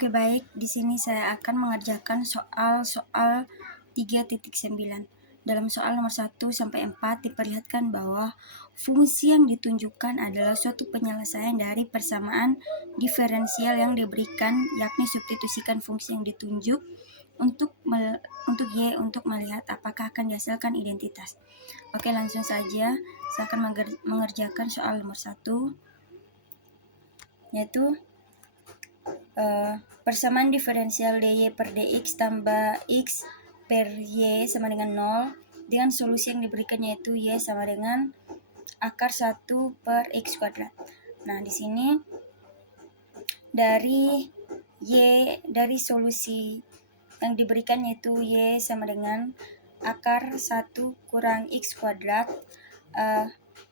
Oke, baik. Di sini saya akan mengerjakan soal 3.9. Dalam soal nomor 1 sampai 4 diperlihatkan bahwa fungsi yang ditunjukkan adalah suatu penyelesaian dari persamaan diferensial yang diberikan, yakni substitusikan fungsi yang ditunjuk untuk Y untuk melihat apakah akan dihasilkan identitas. Oke, langsung saja saya akan mengerjakan soal nomor 1, yaitu persamaan diferensial dy per dx tambah x per y sama dengan 0 dengan solusi yang diberikan yaitu y sama dengan akar 1 per x kuadrat. Nah, di sini dari solusi yang diberikan yaitu y sama dengan akar 1 kurang x kuadrat.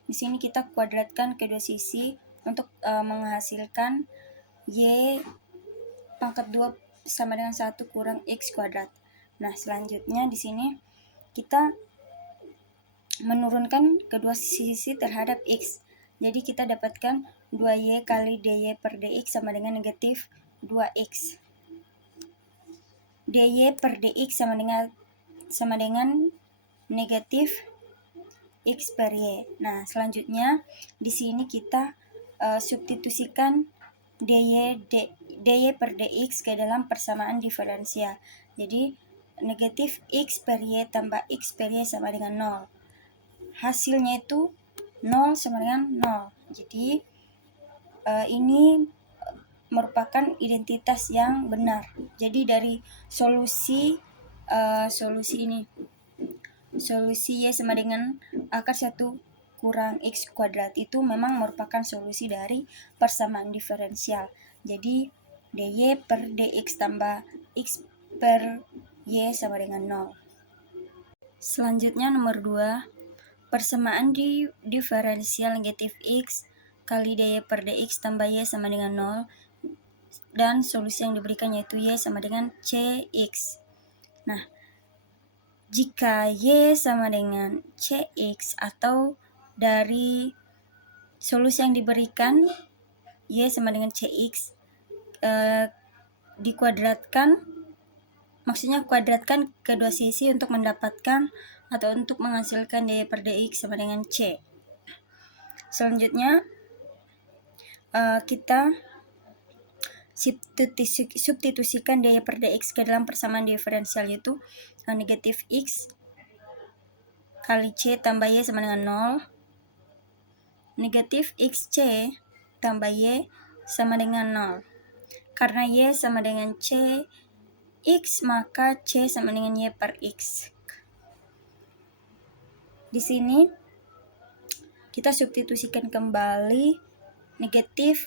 Di sini kita kuadratkan kedua sisi untuk menghasilkan y pangkat 2 sama dengan 1 kurang x kuadrat. Nah, selanjutnya di sini kita menurunkan kedua sisi terhadap x. Jadi kita dapatkan 2y kali dy per dx sama dengan negatif 2x. dy per dx sama dengan negatif x per y. Nah, selanjutnya di sini kita substitusikan dy per dx ke dalam persamaan diferensial. Jadi negatif x per y tambah x per y sama dengan 0. Hasilnya itu 0 sama dengan 0. Jadi ini merupakan identitas yang benar. Jadi dari solusi ini, solusi y sama dengan akar 1 kurang x kuadrat itu memang merupakan solusi dari persamaan diferensial. Jadi dy per dx tambah x per y sama dengan 0. Selanjutnya nomor 2, persamaan diferensial negatif x kali dy per dx tambah y sama dengan 0 dan solusi yang diberikan yaitu y sama dengan cx. Nah, jika y sama dengan cx atau dari solusi yang diberikan y sama dengan cx dikuadratkan, maksudnya kuadratkan kedua sisi untuk mendapatkan atau untuk menghasilkan dy per dx sama dengan c. Selanjutnya kita substitusikan dy per dx ke dalam persamaan diferensial yaitu negatif x kali c tambah y sama dengan 0. Negatif xc tambah y sama dengan 0. Karena y sama dengan c x, maka c sama dengan y per x. Di sini kita substitusikan kembali negatif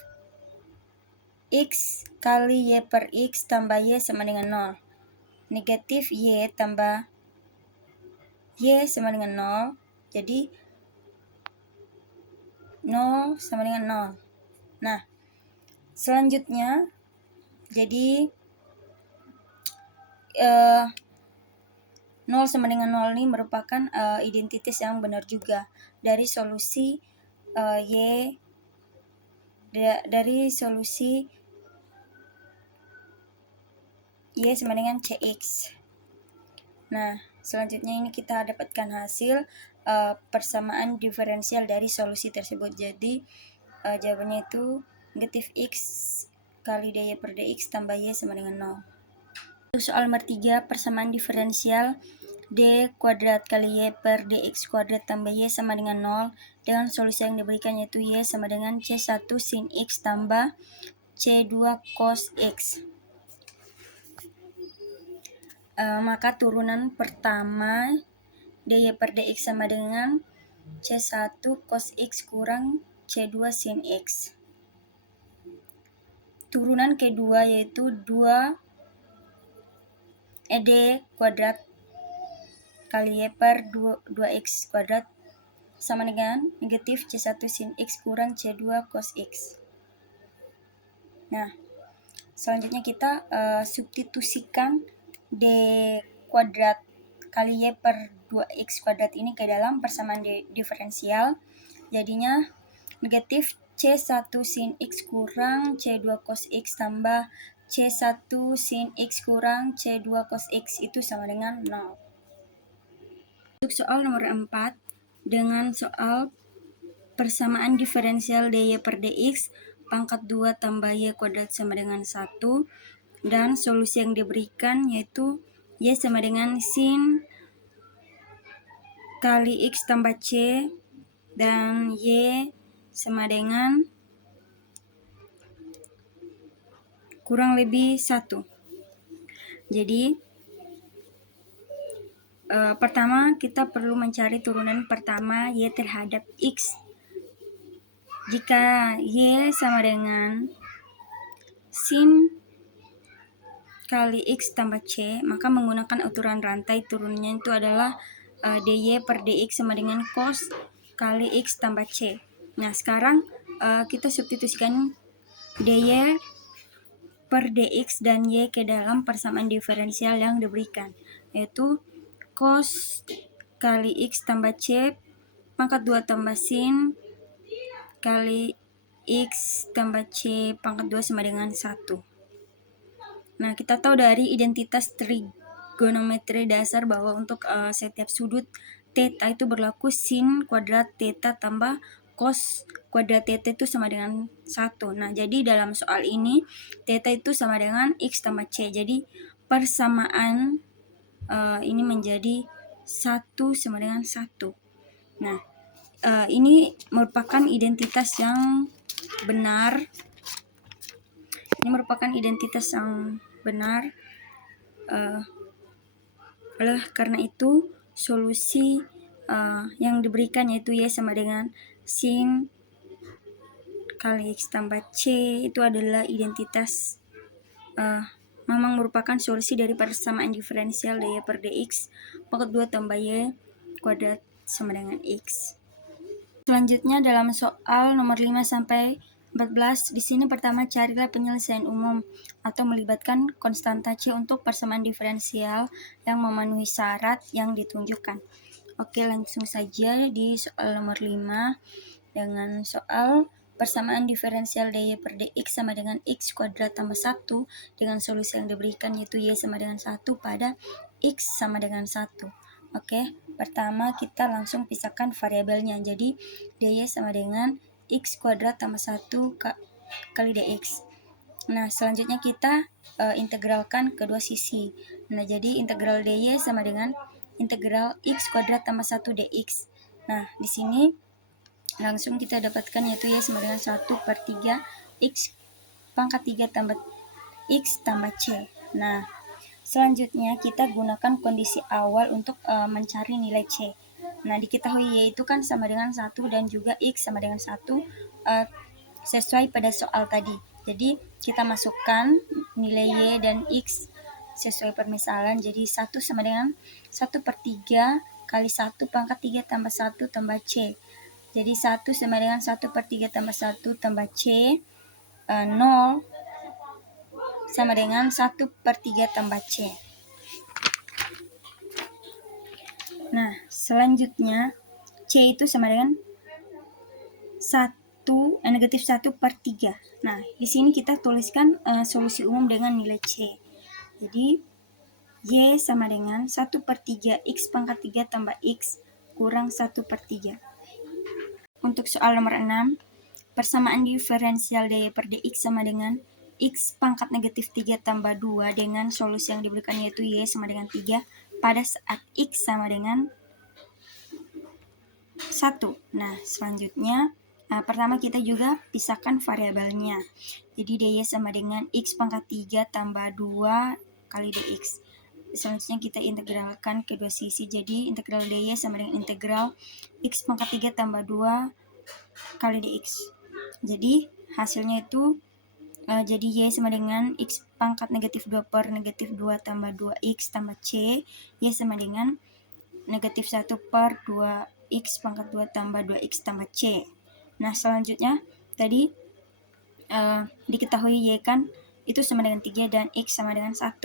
x kali y per x tambah y sama dengan 0. Negatif y tambah y sama dengan 0. Jadi 0 sama dengan 0. Nah, selanjutnya jadi 0 sama dengan 0 ini merupakan identitas yang benar juga dari solusi y sama dengan cx. Nah, selanjutnya ini kita dapatkan hasil persamaan diferensial dari solusi tersebut. Jadi jawabannya itu negatif x kali dy per dx tambah y sama dengan 0. Soal nomor 3, persamaan diferensial d kuadrat kali y per dx kuadrat tambah y sama dengan 0 dengan solusi yang diberikan yaitu y sama dengan c1 sin x tambah c2 cos x. Maka turunan pertama dy per dx sama dengan c1 cos x kurang c2 sin x. Turunan kedua yaitu 2 d kuadrat kali y per 2x kuadrat sama dengan negatif c1 sin x kurang c2 cos x. Nah, selanjutnya kita substitusikan d kuadrat kali y per 2x kuadrat ini ke dalam persamaan diferensial. Jadinya negatif c1 sin x kurang c2 cos x tambah C1 sin X kurang C2 cos X itu sama dengan 0. Untuk soal nomor 4, dengan soal persamaan diferensial dy per dx pangkat 2 tambah y kuadrat sama dengan 1, dan solusi yang diberikan yaitu y sama dengan sin kali X tambah C dan Y sama dengan kurang lebih 1. Jadi pertama kita perlu mencari turunan pertama Y terhadap X. Jika Y sama dengan sin kali X tambah C, maka menggunakan aturan rantai turunnya itu adalah dy per dx sama dengan cos kali X tambah C. Nah, sekarang kita substitusikan dy per dx dan y ke dalam persamaan diferensial yang diberikan, yaitu cos kali X tambah C pangkat 2 tambah sin kali X tambah C pangkat 2 sama dengan 1. Nah, kita tahu dari identitas trigonometri dasar bahwa untuk setiap sudut theta itu berlaku sin kuadrat theta tambah cos kuadrat theta itu sama dengan 1. Nah, jadi dalam soal ini theta itu sama dengan X tambah C. Jadi persamaan ini menjadi 1 sama dengan 1. Nah, ini merupakan identitas yang benar. Ini merupakan identitas yang benar. Oleh karena itu, solusi yang diberikan yaitu Y sama dengan sin kali X tambah C itu adalah identitas memang merupakan solusi dari persamaan diferensial dy per dx pangkat 2 tambah y kuadrat sama dengan X. Selanjutnya dalam soal nomor 5 sampai 14, di sini pertama carilah penyelesaian umum atau melibatkan konstanta C untuk persamaan diferensial yang memenuhi syarat yang ditunjukkan. Oke, langsung saja di soal nomor 5 dengan soal persamaan diferensial dy per dx sama dengan x kuadrat tambah 1 dengan solusi yang diberikan yaitu y sama dengan 1 pada x sama dengan 1. Oke, pertama kita langsung pisahkan variabelnya. Jadi dy sama dengan x kuadrat tambah 1 kali dx. Nah, selanjutnya kita integralkan kedua sisi. Nah, jadi integral dy sama dengan integral x kuadrat tambah 1 dx. Nah, di sini langsung kita dapatkan yaitu y sama dengan 1 per 3 x pangkat 3 tambah x tambah c. Nah, selanjutnya kita gunakan kondisi awal untuk mencari nilai c. Nah, diketahui y itu kan sama dengan 1 dan juga x sama dengan 1 sesuai pada soal tadi. Jadi kita masukkan nilai y dan x sesuai permisalan. Jadi 1 sama dengan 1 per 3 kali 1 pangkat 3 tambah 1 tambah c. Jadi 1 sama dengan 1 per 3 tambah 1 tambah c. 0 sama dengan 1 per 3 tambah c. Nah, selanjutnya c itu sama dengan negatif 1 per 3. Nah, di sini kita tuliskan solusi umum dengan nilai c. Jadi, y sama dengan 1 per 3 x pangkat 3 tambah x kurang 1 per 3. Untuk soal nomor 6, persamaan diferensial dy per dx sama dengan x pangkat negatif 3 tambah 2 dengan solusi yang diberikan yaitu y sama dengan 3 pada saat x sama dengan 1. Nah, selanjutnya pertama kita juga pisahkan variabelnya. Jadi dy sama dengan x pangkat 3 tambah 2 kali dx. Selanjutnya kita integralkan kedua sisi. Jadi integral dy sama dengan integral x pangkat 3 tambah 2 kali dx. Jadi hasilnya itu jadi y sama dengan x pangkat negatif 2 per negatif 2 tambah 2x tambah c. Y sama dengan negatif 1 per 2x pangkat 2 tambah 2x tambah c. Nah, selanjutnya tadi diketahui y kan itu sama dengan 3 dan x sama dengan 1.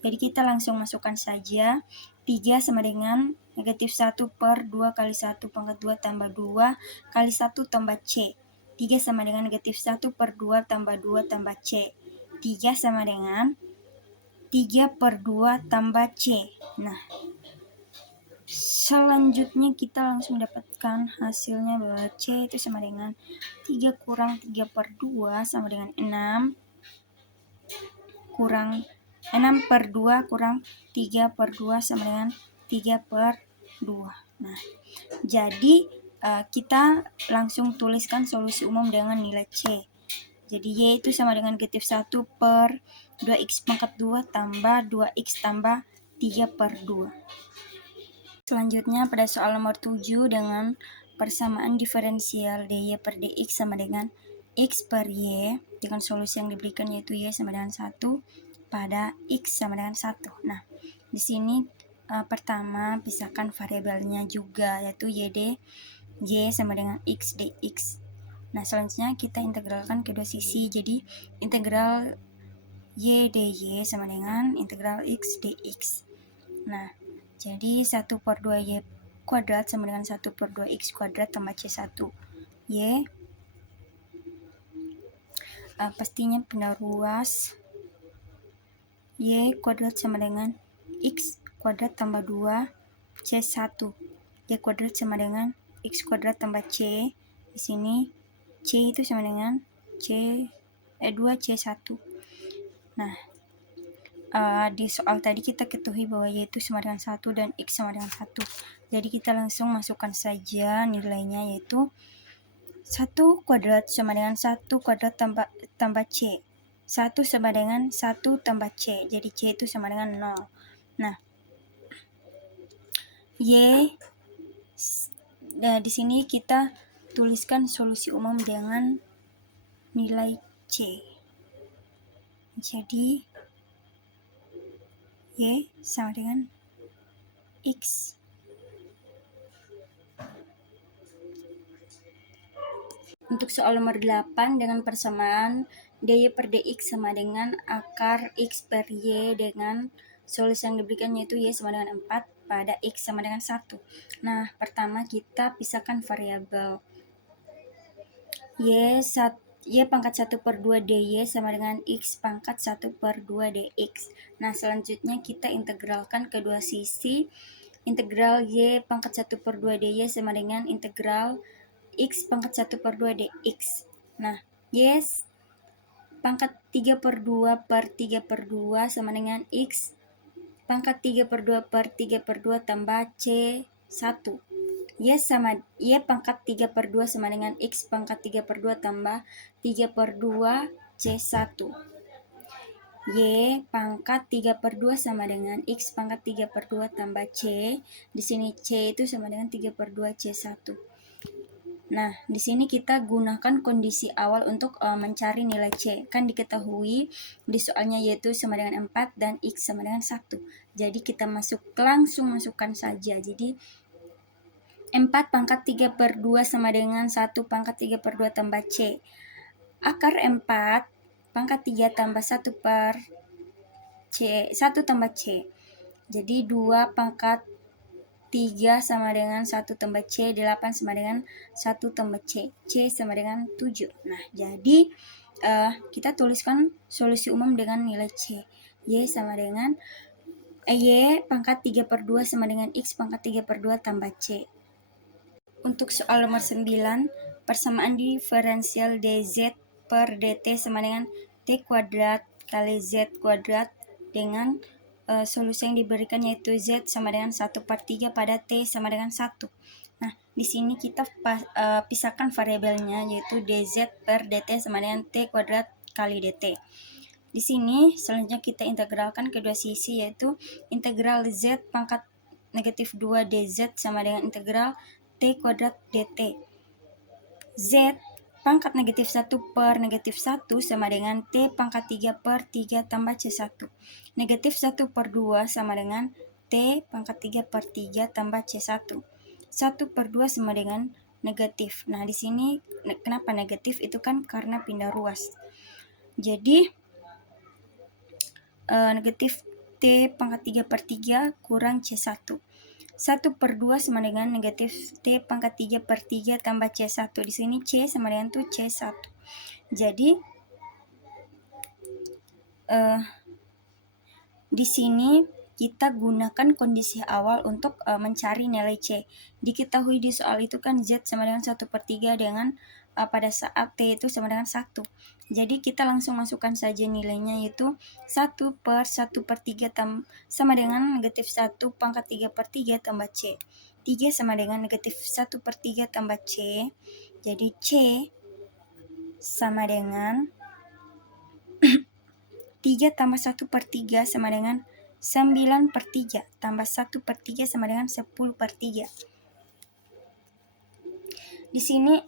Jadi kita langsung masukkan saja 3 sama dengan negatif 1 per 2 kali 1 pangkat 2 tambah 2 kali 1 tambah c. 3 sama dengan negatif 1 per 2 tambah 2 tambah c. 3 sama dengan 3/2 tambah C. Nah, selanjutnya kita langsung dapatkan hasilnya bahwa C itu sama dengan 3 kurang 3/2 sama dengan 6 kurang 6/2 kurang 3/2 sama dengan 3/2. Nah, jadi kita langsung tuliskan solusi umum dengan nilai C. Jadi Y itu sama dengan negatif 1 per 2X pangkat 2 tambah 2X tambah 3/2. Selanjutnya pada soal nomor 7 dengan persamaan diferensial dy per dx sama dengan x per y dengan solusi yang diberikan yaitu y sama dengan 1 pada x sama dengan 1. Nah, di sini pertama pisahkan variabelnya juga yaitu y sama dengan x dx. Nah, selanjutnya kita integralkan kedua sisi. Jadi integral y dy sama dengan integral x dx. Nah, jadi 1/2y kuadrat sama dengan 1/2x kuadrat tambah c1. Y pastinya pindah ruas. Y kuadrat sama dengan x kuadrat tambah 2 c1. Y kuadrat sama dengan x kuadrat tambah c. Di sini c itu sama dengan 2c1. Nah, di soal tadi kita ketahui bahwa y itu sama dengan 1 dan x sama dengan 1. Jadi kita langsung masukkan saja nilainya yaitu 1 kuadrat sama dengan 1 kuadrat tambah c. 1 sama dengan 1 tambah c. Jadi c itu sama dengan 0. Nah, y di sini kita tuliskan solusi umum dengan nilai c. Jadi y sama dengan x. Untuk soal nomor 8 dengan persamaan dy per dx sama dengan akar x per y dengan solusi yang diberikan yaitu y sama dengan 4 pada x sama dengan 1. Nah, pertama kita pisahkan variabel. Y pangkat 1/2 dy sama dengan x pangkat 1/2 dx. Nah, selanjutnya kita integralkan kedua sisi. Integral y pangkat 1/2 dy sama dengan integral x pangkat 1/2 dx. Nah, y pangkat 3/2 per 3/2 sama dengan x pangkat 3/2 per 3/2 tambah c1. Y pangkat 3/2 sama dengan x pangkat 3/2 tambah 3/2 c1. Y pangkat 3/2 sama dengan x pangkat 3/2 tambah c. Di sini c itu sama dengan 3/2 c1. Nah, di sini kita gunakan kondisi awal untuk mencari nilai C. Kan diketahui di soalnya yaitu sama dengan 4 dan X sama dengan 1. Jadi kita langsung masukkan saja. Jadi 4 pangkat 3/2 sama dengan 1 pangkat 3/2 tambah C. Akar 4 pangkat 3 tambah 1 per C, 1 tambah C. Jadi 2 pangkat 3 sama dengan 1 tambah C, 8 sama dengan 1 tambah C. C sama dengan 7. Nah, jadi kita tuliskan solusi umum dengan nilai C. Y sama dengan Y pangkat 3/2 sama dengan X pangkat 3/2 tambah C. Untuk soal nomor 9, persamaan diferensial dz per dt sama dengan t kuadrat kali z kuadrat dengan solusi yang diberikan yaitu z sama dengan 1/3 pada t sama dengan 1. Nah, di sini kita pisahkan variabelnya yaitu dz per dt sama dengan t kuadrat kali dt. Di sini selanjutnya kita integralkan kedua sisi yaitu integral z pangkat negatif 2 dz sama dengan integral t kuadrat dt. Z pangkat negatif 1 per negatif 1 sama dengan T pangkat 3 per 3 tambah C1. Negatif 1/2 sama dengan T pangkat 3 per 3 tambah C1. 1/2 sama dengan negatif. Nah, di sini kenapa negatif? Itu kan karena pindah ruas. Jadi, negatif T pangkat 3 per 3 kurang C1. 1/2 sama dengan negatif T pangkat 3 per 3 tambah C1. Di sini C sama dengan C1. Jadi, di sini kita gunakan kondisi awal untuk mencari nilai C. Diketahui di soal itu kan Z sama dengan 1/3 dengan pada saat T itu sama dengan 1. Jadi kita langsung masukkan saja nilainya, yaitu 1/1/3 sama dengan negatif 1/3/3 tambah C. 3 sama dengan negatif 1/3 tambah C. Jadi C sama dengan 3 tambah 1/3 sama dengan 9/3 tambah 1/3 sama dengan 10/3. Di sini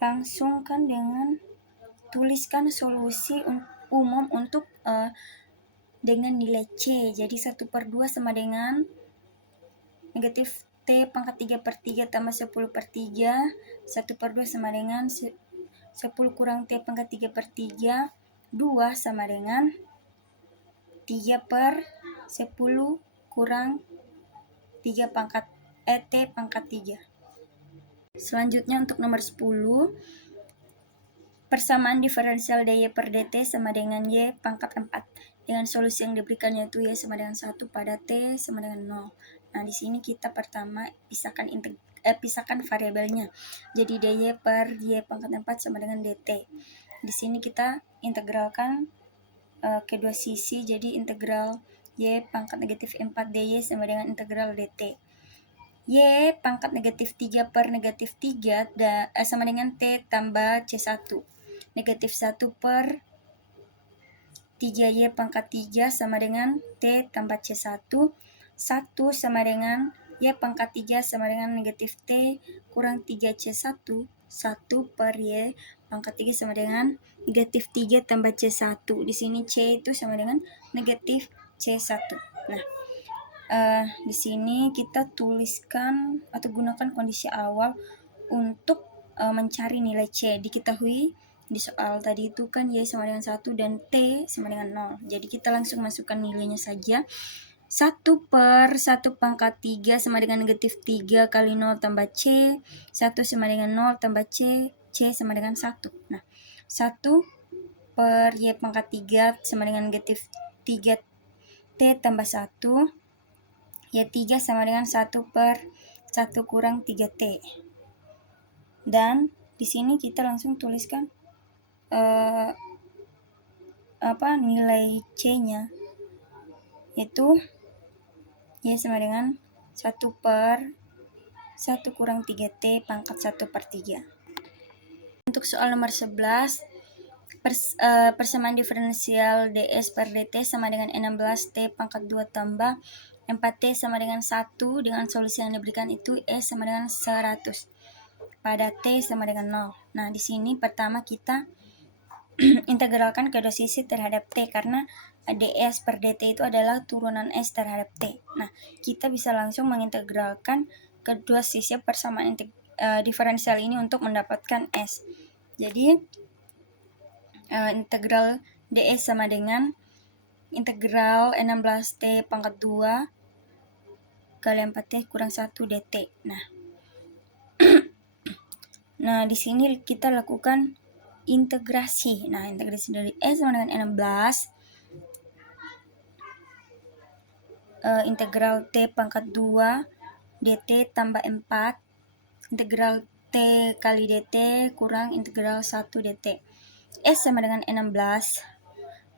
langsungkan dengan tuliskan solusi umum untuk dengan nilai C. Jadi 1/2 sama dengan negatif T pangkat 3/3 tambah 10/3. 1/2 sama dengan 10 kurang T pangkat 3/3. 2 sama dengan 3/10 kurang 3 pangkat T pangkat 3. Selanjutnya untuk nomor 10, persamaan diferensial dy per dt sama dengan y pangkat 4. Dengan solusi yang diberikannya itu y sama dengan 1 pada t sama dengan 0. Nah, di sini kita pertama pisahkan variabelnya. Jadi dy per y pangkat 4 sama dengan dt. Di sini kita integralkan kedua sisi, jadi integral y pangkat negatif 4 dy sama dengan integral dt. Y pangkat negatif 3 per negatif 3 sama dengan T tambah C1. Negatif 1 per 3Y pangkat 3 sama dengan T tambah C1. 1 sama dengan Y pangkat 3 sama dengan negatif T kurang 3C1. 1 per Y pangkat 3 sama dengan negatif 3 tambah C1. Di sini C itu sama dengan negatif C1. Nah, di sini kita tuliskan atau gunakan kondisi awal untuk mencari nilai C. Diketahui di soal tadi itu kan Y sama dengan 1 dan T sama dengan 0. Jadi kita langsung masukkan nilainya saja. 1 per 1 pangkat 3 sama dengan negatif 3 kali 0 tambah C. 1 sama dengan 0 tambah C. C sama dengan 1. Nah, 1 per Y pangkat 3 sama dengan negatif 3 T tambah 1. Y3 sama dengan 1 per 1 kurang 3T. Dan di sini kita langsung tuliskan nilai C-nya, yaitu Y sama dengan 1 per 1 kurang 3T pangkat 1/3. Untuk soal nomor 11, persamaan diferensial ds per dt sama dengan 16T pangkat 2 tambah 4T sama dengan 1 dengan solusi yang diberikan itu S sama dengan 100 pada T sama dengan 0. Nah, di sini pertama kita integralkan kedua sisi terhadap T karena ds per dt itu adalah turunan S terhadap T. Nah, kita bisa langsung mengintegralkan kedua sisi persamaan diferensial ini untuk mendapatkan S. Jadi, integral ds sama dengan integral 16T pangkat 2 kali 4T kurang 1 dt. Nah, di sini kita lakukan integrasi. Nah, integrasi dari S sama dengan 16 integral T pangkat 2 dt tambah 4 integral T kali dt kurang integral 1 dt. S sama dengan 16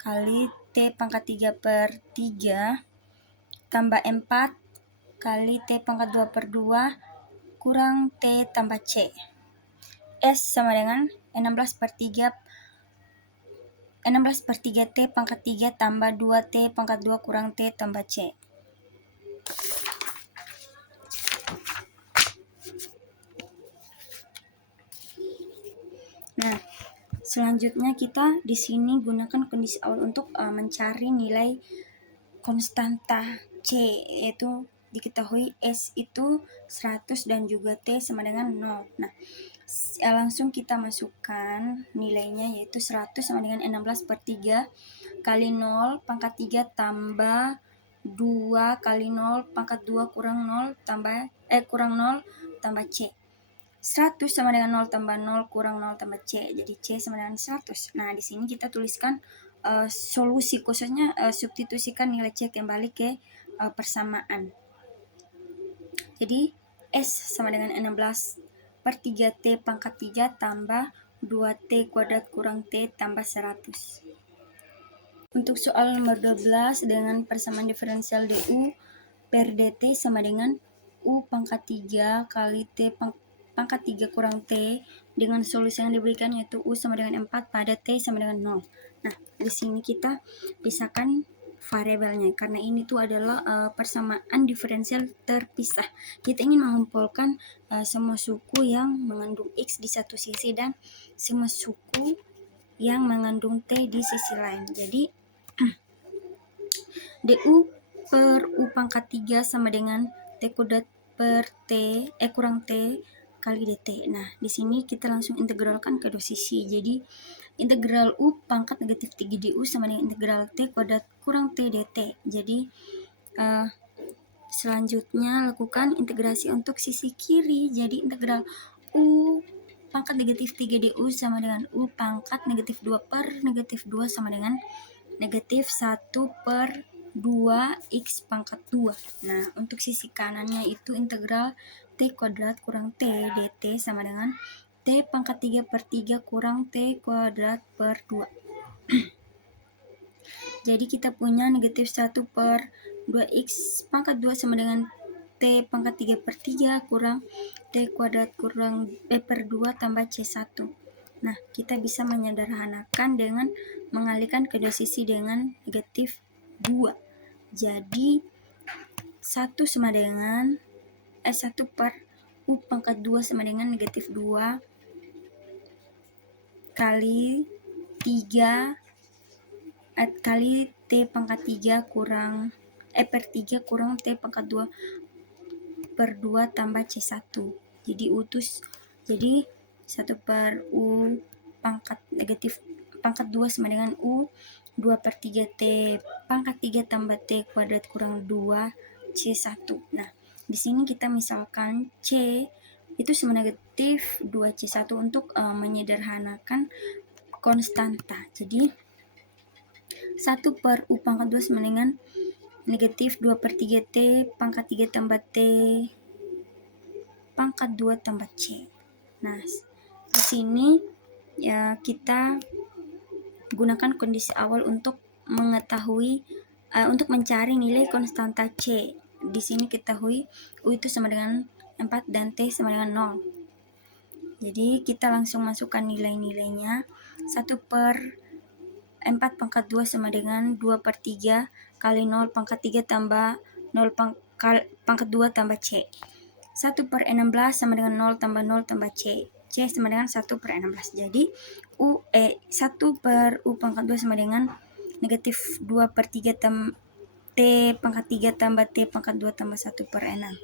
kali T pangkat 3/3 tambah 4 kali T pangkat 2/2 kurang T tambah C. S sama dengan 16/3 T pangkat 3 tambah 2T pangkat 2 kurang T tambah C. Nah, selanjutnya kita di sini gunakan kondisi awal untuk mencari nilai konstanta C, yaitu diketahui S itu 100 dan juga T sama dengan 0. Nah, langsung kita masukkan nilainya, yaitu 100 sama dengan 16/3 kali 0 pangkat 3 tambah 2 kali 0 pangkat 2 kurang 0 kurang 0 tambah C. 100 sama dengan 0 tambah 0 kurang 0 tambah C. Jadi C sama dengan 100. Nah, di sini kita tuliskan solusi, khususnya substitusikan nilai C kembali ke persamaan. Jadi S sama dengan 16 per 3T pangkat 3 tambah 2T kuadrat kurang T tambah 100. Untuk soal nomor 12 dengan persamaan diferensial DU per DT sama dengan U pangkat 3 kali T pangkat 3 kurang T dengan solusi yang diberikan yaitu U sama dengan 4 pada T sama dengan 0. Nah, di sini kita pisahkan variabelnya karena ini tuh adalah persamaan diferensial terpisah. Kita ingin mengumpulkan semua suku yang mengandung X di satu sisi dan semua suku yang mengandung T di sisi lain. Jadi DU per U pangkat 3 sama dengan T kuadrat per T kurang T kali DT. Nah, di sini kita langsung integralkan ke dua sisi. Jadi, integral U pangkat negatif 3 DU sama dengan integral T kuadrat kurang T DT. Jadi, selanjutnya lakukan integrasi untuk sisi kiri. Jadi, integral U pangkat negatif 3 DU sama dengan U pangkat negatif 2 per negatif 2 sama dengan negatif 1 per 2x pangkat 2. Nah, untuk sisi kanannya itu integral T kuadrat kurang T dt sama dengan T pangkat 3 per 3 kurang T kuadrat per 2. Jadi kita punya negatif 1 per 2x pangkat 2 sama dengan T pangkat 3 per 3 kurang T kuadrat kurang per 2 tambah C1. Nah, kita bisa menyederhanakan dengan mengalihkan kedua sisi dengan negatif 2. Jadi 1 sama dengan 1 per U pangkat 2 sama dengan negatif 2 kali 3 kali T pangkat 3 kurang per 3 kurang T pangkat 2 per 2 tambah C1. Jadi jadi 1 per U pangkat negatif pangkat 2 sama dengan U 2 per 3 T pangkat 3 tambah T kuadrat kurang 2 C1. Nah, di sini kita misalkan C itu sama negatif 2C1 untuk menyederhanakan konstanta. Jadi 1 per U pangkat 2 sama dengan negatif 2 per 3 T pangkat 3 tambah T pangkat 2 tambah C. Nah, di sini ya kita gunakan kondisi awal untuk mengetahui untuk mencari nilai konstanta C. Di sini ketahui U itu sama dengan 4 dan T sama dengan 0. Jadi kita langsung masukkan nilai-nilainya. 1 per 4 pangkat 2 sama dengan 2 per 3 kali 0 pangkat 3 tambah 0 pangkat 2 tambah C. 1 per 16 sama dengan 0 tambah 0 tambah C. C sama dengan 1 per 16. Jadi 1 per U pangkat 2 sama dengan negatif 2 per 3 T pangkat 3 tambah T pangkat 2 tambah 1 per 6.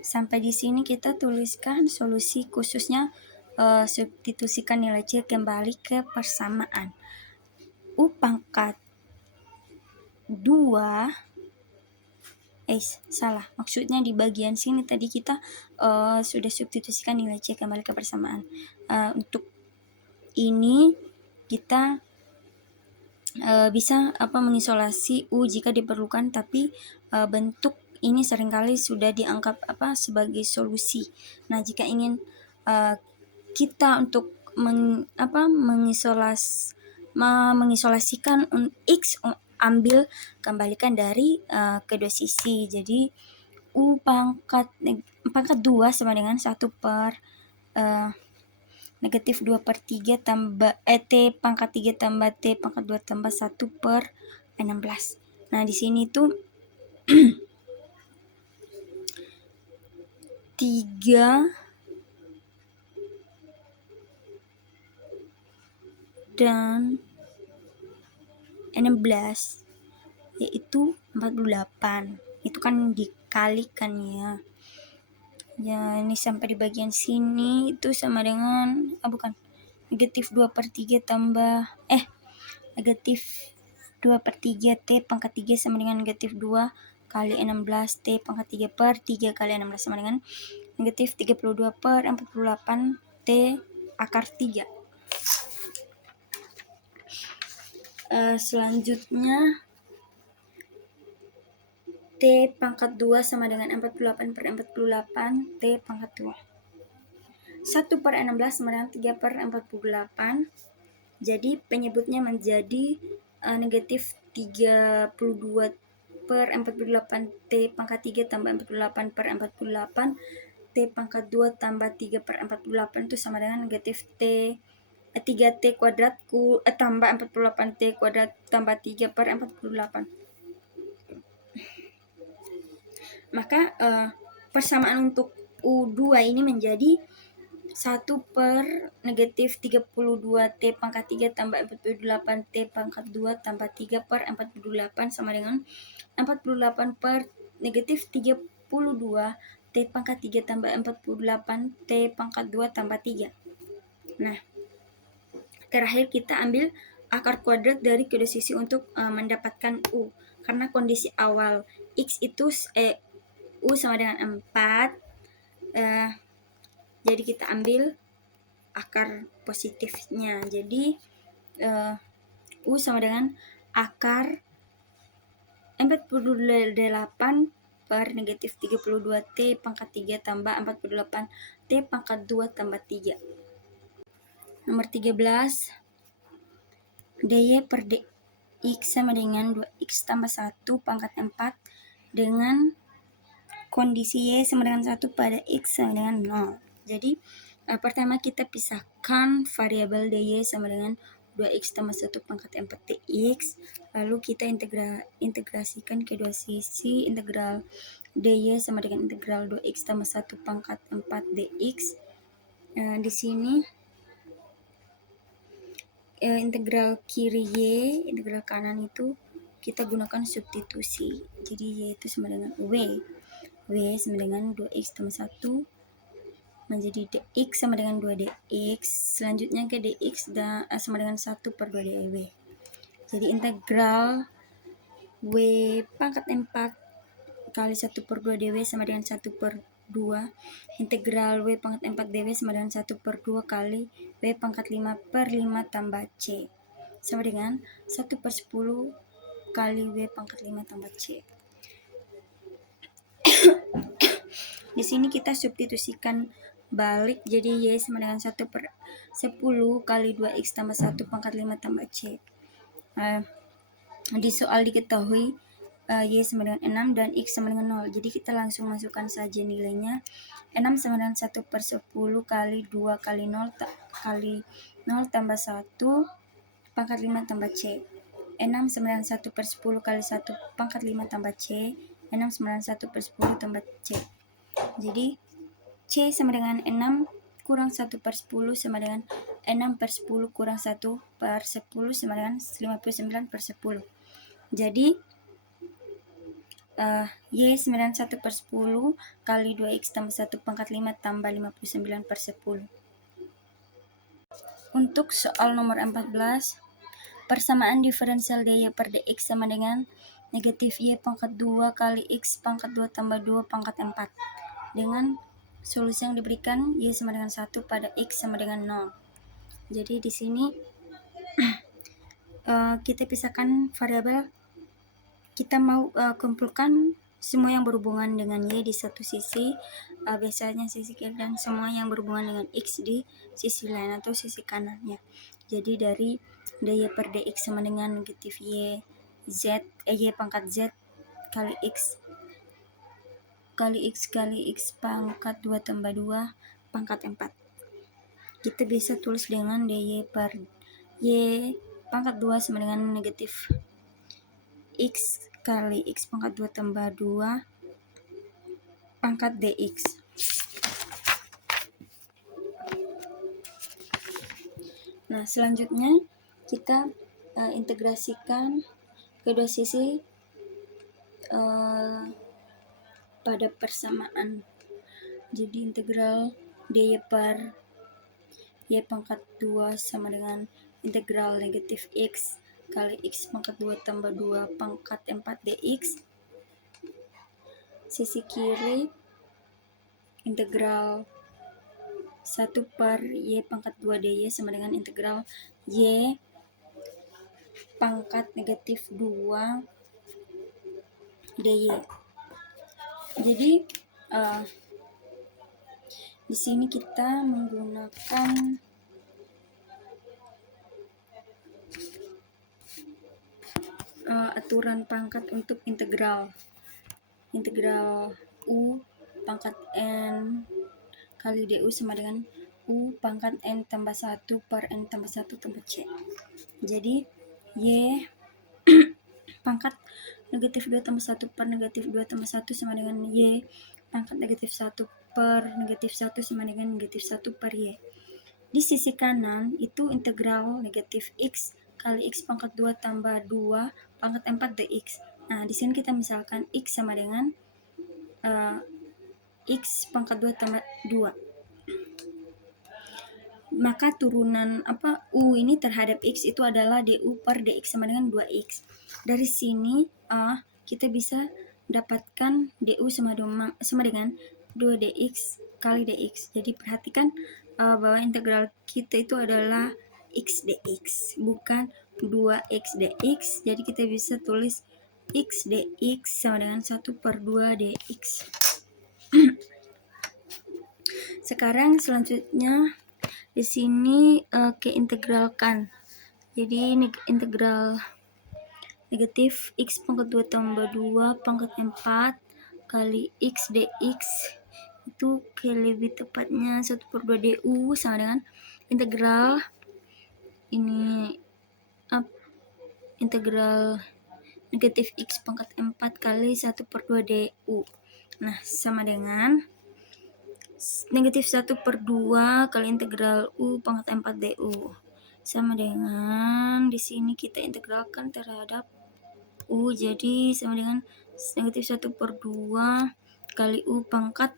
Sampai di sini kita tuliskan solusi khususnya substitusikan nilai C kembali ke persamaan. U pangkat 2 salah. Maksudnya di bagian sini tadi kita sudah substitusikan nilai C kembali ke persamaan. Untuk ini kita bisa mengisolasi U jika diperlukan, tapi bentuk ini seringkali sudah dianggap sebagai solusi. Nah, jika ingin kita untuk mengisolasikan X, ambil kembalikan dari kedua sisi. Jadi U pangkat 2 sama dengan 1 per negatif 2 per 3 tambah T pangkat 3 tambah T pangkat 2 tambah 1 per 16. Nah, di sini tuh 3 dan 16 yaitu 48. Itu kan dikalikan ya. Ya, ini sampai di bagian sini itu sama dengan negatif 2 per 3 tambah negatif 2 per 3 T pangkat 3 sama dengan negatif 2 kali 16 T pangkat 3 per 3 kali 16 sama dengan negatif 32 per 48 T akar 3. Selanjutnya T pangkat 2 sama dengan 48 per 48 T pangkat 2. 1 per 16 sama dengan 3 per 48. Jadi penyebutnya menjadi negatif 32 per 48 T pangkat 3 tambah 48 per 48 T pangkat 2 tambah 3 per 48 itu sama dengan negatif 3T kuadrat tambah 48 T kuadrat tambah 3 per 48. Maka persamaan untuk U2 ini menjadi 1 per negatif 32 T pangkat 3 tambah 48 T pangkat 2 tambah 3 per 48 sama dengan 48 per negatif 32 T pangkat 3 tambah 48 T pangkat 2 tambah 3. Nah, terakhir kita ambil akar kuadrat dari kedua sisi untuk mendapatkan U. Karena kondisi awal X itu U sama dengan 4, jadi kita ambil akar positifnya. Jadi U sama dengan akar 48 per negatif 32 T pangkat 3 tambah 48 T pangkat 2 tambah 3. Nomor 13, dy per dx sama dengan 2x tambah 1 pangkat 4 dengan kondisi y sama dengan 1 pada x sama dengan 0. Jadi pertama kita pisahkan variabel dy sama dengan 2x tambah 1 pangkat 4 dx. Lalu kita integrasikan kedua sisi. Integral dy sama dengan integral 2x tambah 1 pangkat 4 dx. Di sini integral kiri y, integral kanan itu kita gunakan substitusi. Jadi y itu sama dengan w sama dengan 2x tambah 1 menjadi dx sama dengan 2dx. Selanjutnya ke dx sama dengan 1 per 2 dw. Jadi integral w pangkat 4 kali 1 per 2 dw sama dengan 1 per 2. Integral w pangkat 4 dw sama dengan 1 per 2 kali w pangkat 5 per 5 tambah c sama dengan 1 per 10 kali w pangkat 5 tambah c. Di sini kita substitusikan balik, jadi y sama dengan 1 per 10 kali 2x tambah 1 pangkat 5 tambah c. Di soal diketahui y sama dengan 6 dan x sama dengan 0. Jadi kita langsung masukkan saja nilainya. 6 sama dengan 1 per 10 kali 2 kali 0 kali 0 tambah 1 pangkat 5 tambah c. 6 sama dengan 1 per 10 kali 1 pangkat 5 tambah c. 6 sama dengan 1 per 10 tambah c. Jadi c sama dengan 6 kurang 1 per 10 sama dengan 6 per 10 kurang 1 per 10 sama dengan 59 per 10. Jadi y sama dengan 1 per 10 kali 2x tambah 1 pangkat 5 tambah 59 per 10. Untuk soal nomor 14, persamaan diferensial dy per dx sama dengan negatif y pangkat 2 kali x pangkat 2 tambah 2 pangkat 4. Dengan solusi yang diberikan y sama dengan 1 pada x sama dengan 0. Jadi di sini kita pisahkan variabel. Kita mau kumpulkan semua yang berhubungan dengan y di satu sisi, biasanya sisi kiri, dan semua yang berhubungan dengan x di sisi lain atau sisi kanannya. Jadi dari dy per dx sama dengan negatif y pangkat z kali x kali x pangkat 2 tambah 2 pangkat 4. Kita bisa tulis dengan dy per y pangkat 2 sama dengan negatif x kali x pangkat 2 tambah 2 pangkat dx. Nah, selanjutnya kita integrasikan kedua sisi pada persamaan. Jadi integral dy per y pangkat 2 sama dengan integral negatif x kali x pangkat 2 tambah 2 pangkat 4 dx. sisi kiri integral 1 per y pangkat 2 dy sama dengan integral y pangkat negatif 2 dy. Jadi di sini kita menggunakan aturan pangkat untuk integral u pangkat n kali du sama dengan u pangkat n tambah 1 per n tambah 1 tambah c. Jadi y pangkat negatif 2 tambah 1 per negatif 2 tambah 1 sama dengan y pangkat negatif 1 per negatif 1 sama dengan negatif 1 per y. Di sisi kanan itu integral negatif x kali x pangkat 2 tambah 2 pangkat 4 dx. Nah, di sini kita misalkan x sama dengan x pangkat 2 tambah 2. Maka turunan u ini terhadap x itu adalah du per dx sama dengan 2x. Dari sini kita bisa dapatkan du sama dengan 2dx kali dx. Jadi perhatikan bahwa integral kita itu adalah x dx, bukan 2x dx. Jadi kita bisa tulis x dx sama dengan 1 per 2 dx. Sekarang selanjutnya di sini keintegralkan. Jadi integral negatif x pangkat 2 tambah 2 pangkat 4 kali x dx itu lebih tepatnya 1 per 2 du sama dengan integral ini integral negatif x pangkat 4 kali 1 per 2 du. Nah, sama dengan negatif 1 per 2 kali integral u pangkat 4 du. Sama dengan di sini kita integralkan terhadap u, jadi sama dengan negatif 1 per 2 kali u pangkat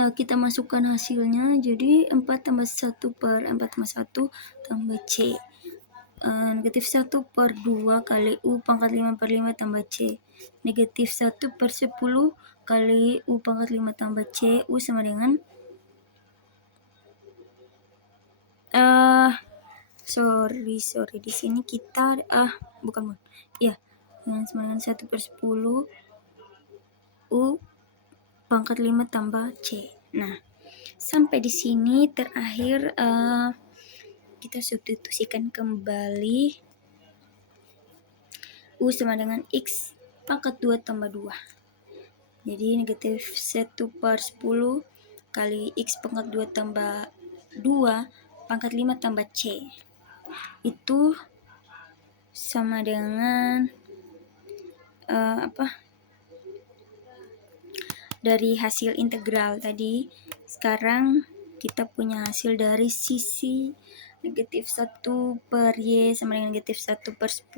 kita masukkan hasilnya, jadi 4 tambah 1 per 4 tambah 1 tambah c. Negatif 1 per 2 kali u pangkat 5 per 5 tambah c. Negatif 1 per 10 kali u pangkat 5 tambah c. U sama dengan sorry di sini kita sama dengan 1 per 10 u pangkat 5 tambah c. Nah, sampai di sini terakhir kita substitusikan kembali u sama dengan x pangkat 2 tambah 2. Jadi negatif 1 per 10 kali x pangkat 2 tambah 2 pangkat 5 tambah c. Itu sama dengan dari hasil integral tadi. Sekarang kita punya hasil dari sisi negatif 1 per y sama dengan negatif 1 per 10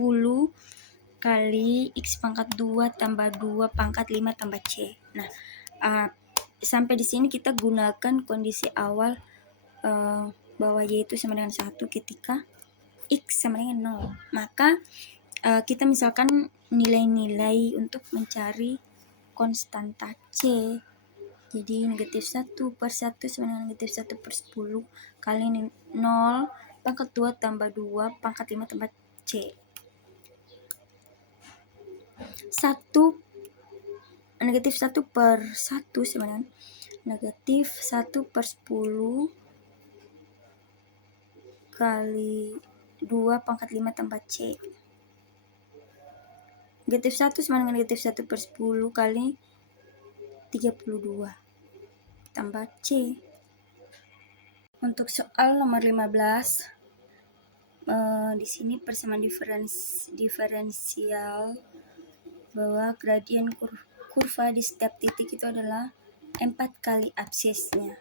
kali x pangkat 2 tambah 2 pangkat 5 tambah c. Nah, sampai di sini kita gunakan kondisi awal bahwa y itu sama dengan 1 ketika x sama dengan 0. Maka kita misalkan nilai-nilai untuk mencari konstanta c. Jadi negatif 1 per 1 sama dengan negatif 1 per 10 kali 0 pangkat 2 tambah 2 pangkat 5 tambah c. Negatif 1 per 1 sama dengan negatif 1 per 10 kali 2 pangkat 5 tambah c. Negatif 1 sama dengan negatif 1 per 10 kali 32 tambah c. Untuk soal nomor 15, di sini persamaan diferensial bahwa gradien kurva di setiap titik itu adalah 4 kali absisnya.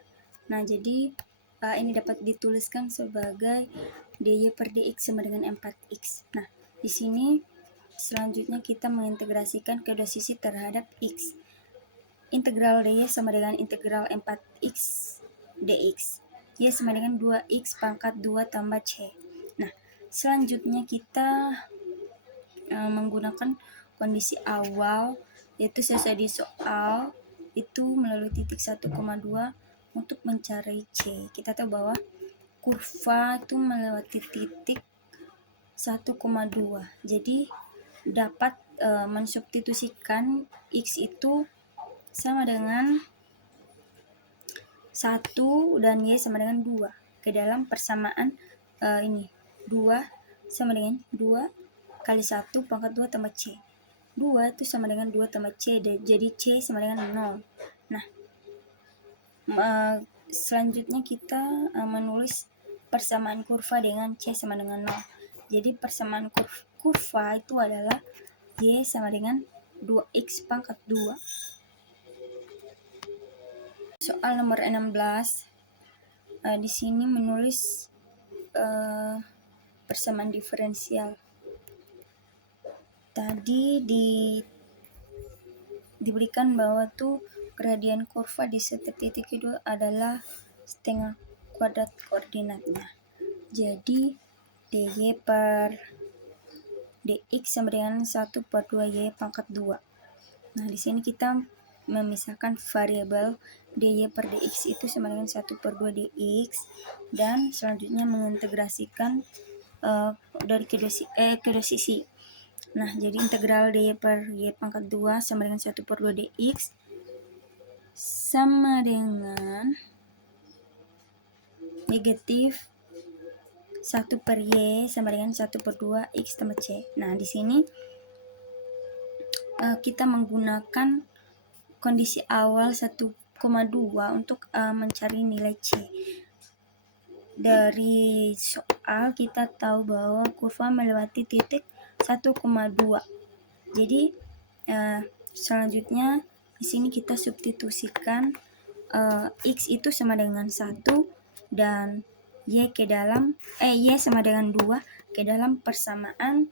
Nah, jadi ini dapat dituliskan sebagai dy per dx sama dengan 4x. Nah, di sini selanjutnya kita mengintegrasikan kedua sisi terhadap x. Integral dy sama dengan integral 4x dx. Y sama dengan 2x pangkat 2 tambah c. Nah, selanjutnya kita menggunakan kondisi awal, yaitu sesuai di soal itu melalui titik 1,2 untuk mencari C. Kita tahu bahwa kurva itu melewati titik 1,2. Jadi dapat mensubstitusikan X itu sama dengan 1 dan Y sama dengan 2 ke dalam persamaan ini. 2 sama dengan 2 kali 1 pangkat 2 tambah C. 2 itu sama dengan 2 tambah C, jadi C sama dengan 0. Nah, selanjutnya kita menulis persamaan kurva dengan C sama dengan 0. Jadi persamaan kurva itu adalah Y sama dengan 2X pangkat 2. Soal nomor 16, di sini menulis persamaan diferensial. Tadi diberikan bahwa tuh gradian kurva di setiap titik itu adalah setengah kuadrat koordinatnya. Jadi dy per dx sama dengan 1/2y pangkat 2. Nah, di sini kita memisahkan variabel dy per dx itu sama dengan 1/2 dx, dan selanjutnya mengintegrasikan dari kedua sisi. Nah, jadi integral dy per y pangkat 2 sama dengan 1/2 dx sama dengan negatif 1/y sama dengan 1/2 x tambah c. Nah, di sini kita menggunakan kondisi awal 1,2 untuk mencari nilai c. Dari soal kita tahu bahwa kurva melewati titik 1,2. Jadi selanjutnya di sini kita substitusikan x itu sama dengan 1 dan y sama dengan 2 ke dalam persamaan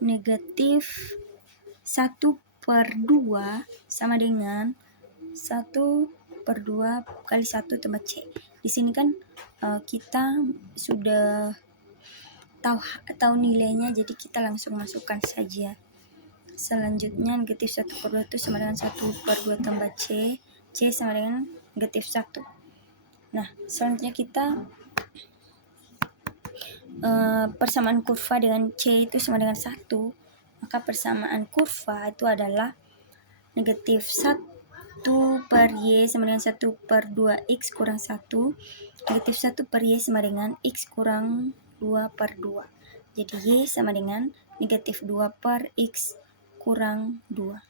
negatif 1/2 sama dengan 1/2 kali 1 tambah C. Di sini kan kita sudah tahu nilainya, jadi kita langsung masukkan saja. Selanjutnya negatif 1/2 itu sama dengan 1/2 tambah C. C sama dengan negatif 1. Nah, selanjutnya kita persamaan kurva dengan C itu sama dengan 1, maka persamaan kurva itu /-1 per Y sama dengan 1/2 X kurang 1, negatif 1 per Y sama dengan X kurang 2/2. Jadi Y sama dengan negatif 2 per X kurang 2.